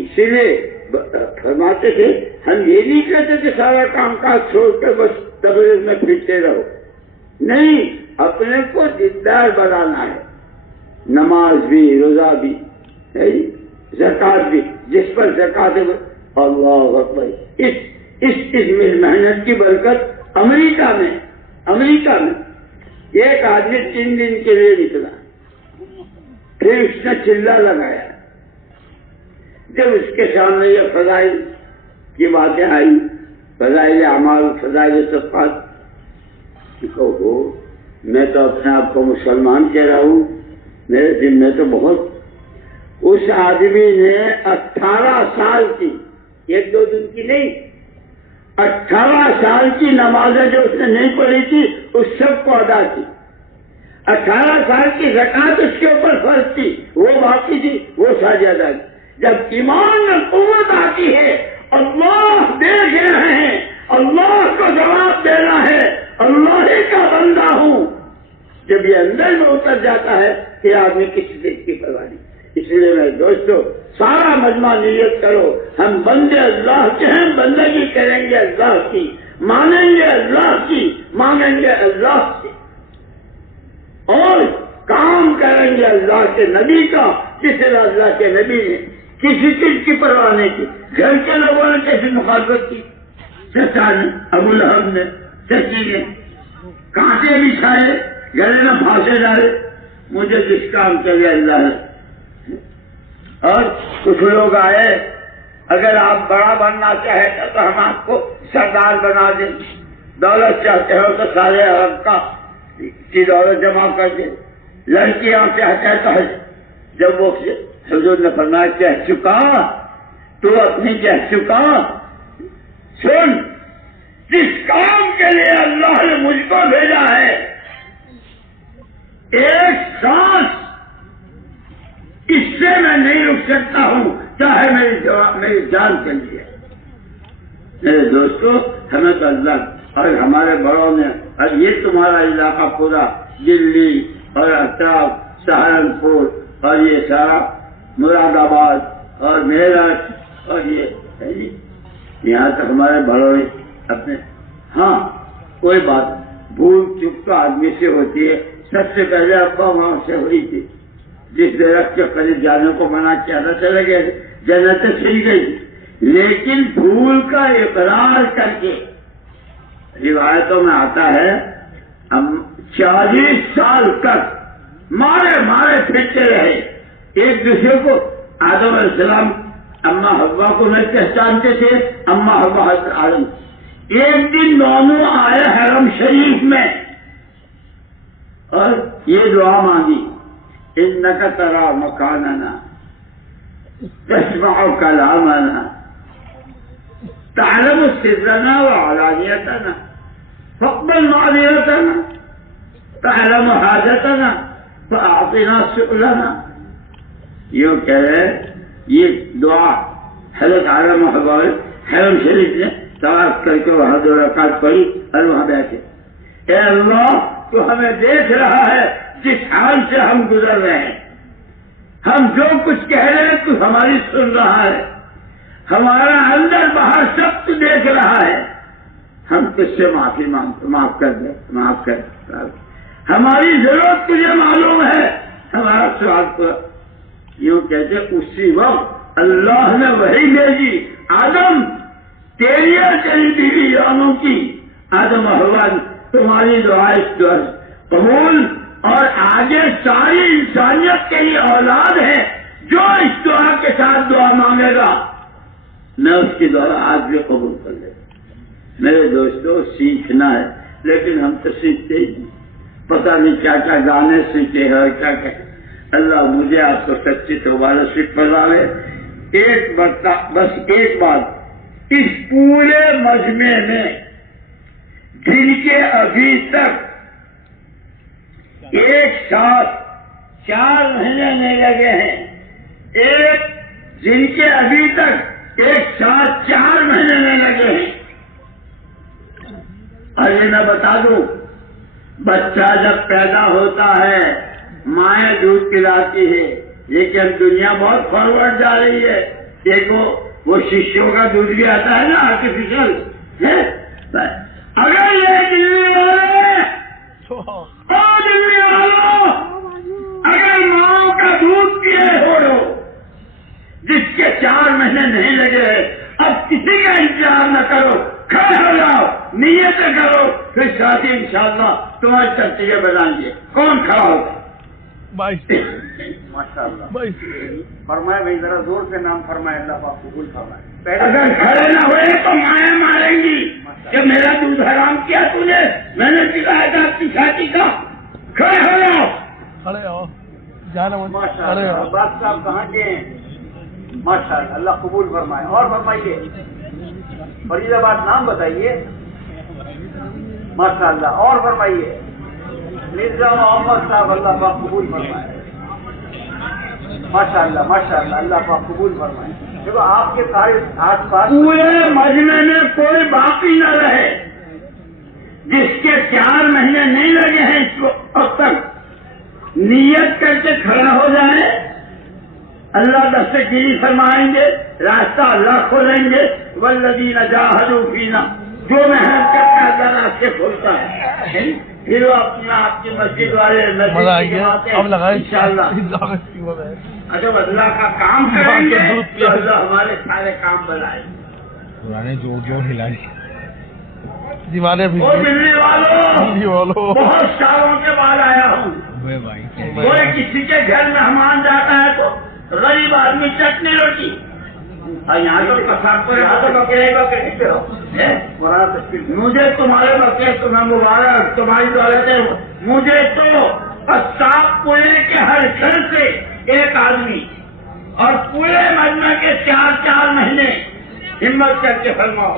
اسی لیے فرماتے تھے ہم یہ نہیں کہتے کہ سارا کام کاج چھوڑ کر بس تبلیغ میں پھرتے رہو. نہیں، اپنے کو دیندار بنانا ہے. نماز بھی، روزہ بھی، زکات بھی. جس پر زکات ہے اللہ اکبر. اس محنت کی برکت امریکہ میں ایک آدمی 3 دن کے لیے نکلا، پھر اس نے چلا لگایا. جب اس کے سامنے یہ فضائل کی باتیں آئی، فضائل اعمال، فضائل صدقات، کہو میں تو اپنے آپ کو مسلمان کہہ رہا ہوں، میرے دل میں تو بہت. اس آدمی نے 18 سال کی، 1-2 دن کی نہیں، 18 سال کی نمازیں جو اس نے نہیں پڑھی تھی اس سب کو ادا کی. 18 سال کی زکات اس کے اوپر فرض تھی، وہ باقی تھی، وہ ساری ادا کی. جب ایمان میں قوت آتی ہے، اللہ دیکھ رہے ہیں، اللہ کو جواب دینا ہے، اللہ ہی کا بندہ ہوں. جب یہ اندر میں اتر جاتا ہے کہ آدمی کسی چیز کی پرواہ نہیں. اس لیے میرے دوستو، سارا مجمع نیت کرو، ہم بندے اللہ کے ہیں، بندگی کریں گے اللہ کی، مانیں گے اللہ کی، مانگیں گے اللہ کی، اور کام کریں گے اللہ کے نبی کا. جس طرح اللہ کے نبی نے کسی چیز کی پرواہ نہیں کی. گھر کے لوگوں نے کیسی مخالفت کی، چچا نے، ابو لہب نے، چچی نے کانٹے بچھائے، گلے میں پھانسے ڈالے، مجھے جس کام کے لیے اللہ ہے. اور کچھ لوگ آئے، اگر آپ بڑا بننا چاہتے تو ہم آپ کو سردار بنا دیں، دولت چاہتے ہو تو سارے عرب کی دولت جمع کر دیں، لڑکیاں چاہتے ہیں تو جب وہ حضور نے فرمایا کہہ چکا تو اپنی کہہ چکا. سن، جس کام کے لیے اللہ نے مجھ کو بھیجا ہے، ایک سانس اس سے میں نہیں رک سکتا ہوں، چاہے میری جان کے لیے. میرے دوستو، ہمیں تو اللہ اور ہمارے بڑوں نے، اور یہ تمہارا علاقہ پورا دلی اور اطراف، سہارنپور اور یہ سارا مراد آباد اور میرٹھ اور یہ یہاں تک ہمارے بڑوں نے اپنے. ہاں، کوئی بات بھول چک تو آدمی سے ہوتی ہے. سب سے پہلے ابا وہاں سے ہوئی تھی، جس درخت کے قریب جانے کو منع کیا تھا چلے گئے، جنت چھل گئی. لیکن بھول کا اقرار کر کے، روایتوں میں آتا ہے ہم 40 سال تک مارے پھرتے رہے ایک دوسرے کو. آدم علیہ السلام اماں حوا کو نہیں پہچانتے تھے، اماں حوا حضرت آدم. ایک دن دونوں آئے حرم شریف میں اور یہ دعا مانگی، انک تری مکاننا تسمع کلامنا تعلم سرنا وعلانیتنا فاقبل معذرتنا تعلم حاجتنا فاعطنا سؤلنا. یہ کہہ رہے، یہ دعا حضرت آدم و حوا حرم شریف نے طواف کر کے وہاں 2 رکعت پڑھی اور وہاں بیٹھے. اے اللہ، تو ہمیں دیکھ رہا ہے، جس حال سے ہم گزر رہے ہیں. ہم جو کچھ کہہ رہے ہیں تو ہماری سن رہا ہے، ہمارا اندر باہر سب تو دیکھ رہا ہے. ہم تجھ سے معافی مانگتے، معاف کر دے، معاف کر. ہماری ضرورت تجھے معلوم ہے، ہمارا سوال کو یوں کہتے. اسی وقت اللہ نے وحی بھیجی، آدم تیری اور تیری بیوی یونوں کی، آدم و حوا تمہاری دعا اس دعا قبول، اور آگے ساری انسانیت کے لیے اولاد ہے جو اس دعا کے ساتھ دعا مانگے گا میں اس کی دعا آج بھی قبول کر لے. میرے دوستوں سیکھنا ہے، لیکن ہم تو سیکھتے ہی نہیں. پتہ نہیں کیا کیا گانے سیکھے ہیں، کیا کیا. اللہ مجھے آپ کو سچی توبہ نصیب فرمائے. ایک بس ایک بات، اس پورے مجمع میں جن کے ابھی تک ایک ساتھ 4 مہینے نہیں لگے ہیں، جن کے ابھی تک ایک ساتھ 4 مہینے نہیں لگے ہیں، اور یہ میں بتا دوں، بچہ جب پیدا ہوتا ہے مائیں دودھ پلاتی ہے، لیکن دنیا بہت فارورڈ جا رہی ہے. دیکھو وہ شیشوں کا دودھ بھی آتا ہے نا آرٹیفیشل. اگر یہ دلی والوں اگر ماں کا دودھ پیے ہو جس کے 4 مہینے نہیں لگے، اب کسی کا انتظار نہ کرو، کھڑے ہو جاؤ، نیت کرو، پھر شادی انشاءاللہ تمہاری ترتیبیں بنائیں گے. کون کھڑا ہوگا؟ ماشاء اللہ فرمائے بھائی، ذرا زور سے نام فرمائے. اللہ پاک قبول فرمائے. اگر کھڑے نہ ہوئے تو مائیں ماریں گی کہ میرا دودھ حرام کیا تو نے، میں نے سکھایا تھا آپ کی شادی کا. کھڑے ہو جاؤ. ماشاء اللہ بات صاحب کہاں کے ہیں؟ ماشاء اللہ اللہ قبول فرمائے. اور فرمائیے، فرید آباد نام بتائیے. ماشاء اللہ. اور فرمائیے مرزا محمد صاحب، اللہ پاک قبول فرمائے. ماشاء اللہ ماشاء اللہ اللہ پاک قبول فرمائے. دیکھو آپ کے سارے آس پاس پورے مجمع میں کوئی باقی نہ رہے جس کے 4 مہینے نہیں لگے ہیں اس کو اب تک نیت کر کے کھڑا ہو جائے. اللہ دستگیری فرمائیں گے، راستہ اللہ کھولیں گے. والذین جاہدوا فینا، جو محنت کرتا ہے اللہ راستے کھولتا ہے. پھر وہ اپنا آپ کی مسجد والے انشاءاللہ اگر اللہ کا کام کریں گے تو اللہ ہمارے سارے کام بنائے. پرانے جو ہلائے دیوانے ملنے والوں بہت سالوں کے بعد آیا ہوں. کوئی کسی کے گھر مہمان جاتا ہے تو غریب آدمی چٹنی روٹی، اور یہاں تو مجھے تمہارے بقے تمہیں مبارک، تمہاری دولت ہے. مجھے تو صاف پورے کے ہر گھر سے ایک آدمی اور پورے مجمع کے 4 مہینے ہمت کر کے فرماؤ